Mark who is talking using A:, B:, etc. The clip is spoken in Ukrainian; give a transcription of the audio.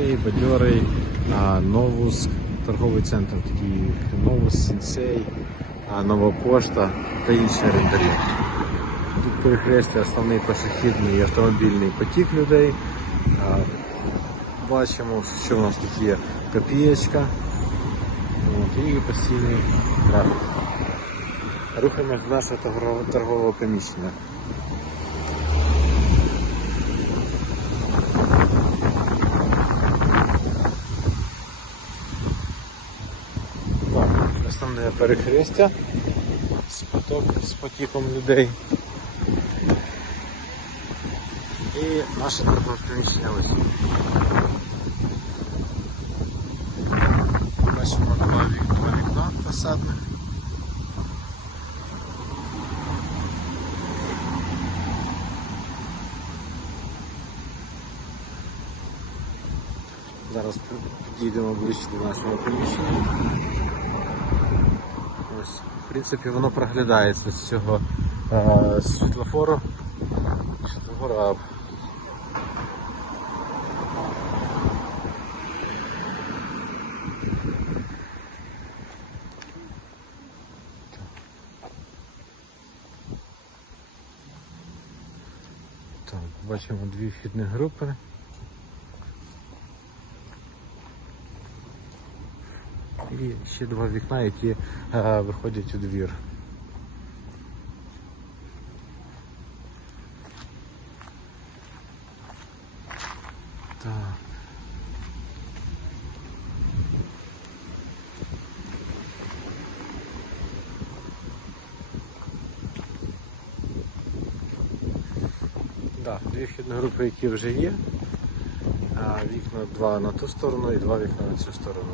A: гучний, бадьорий Новус, торговий центр, такий Новус, Сінсей, Нова Пошта та інші орендарі. Тут перехрестя основний пішохідний і автомобільний потік людей. Бачимо, що у нас тут є копієчка і постійний трафік. Рухаємось до нашого торгового приміщення. Так, Основне перехрестя з, поток, з потіком людей. І наше приміщення ось. Бачимо два вікна фасадних. Зараз підійдемо ближче до нашого приміщення. В принципі, воно проглядається з цього е, світлофору. Світлофору, а Так, бачимо дві вхідні групи. І ще два вікна, які е, виходять у двір. Так. Да, дві вхідні групи, які вже є. Вікна два на ту сторону і два вікна на цю сторону.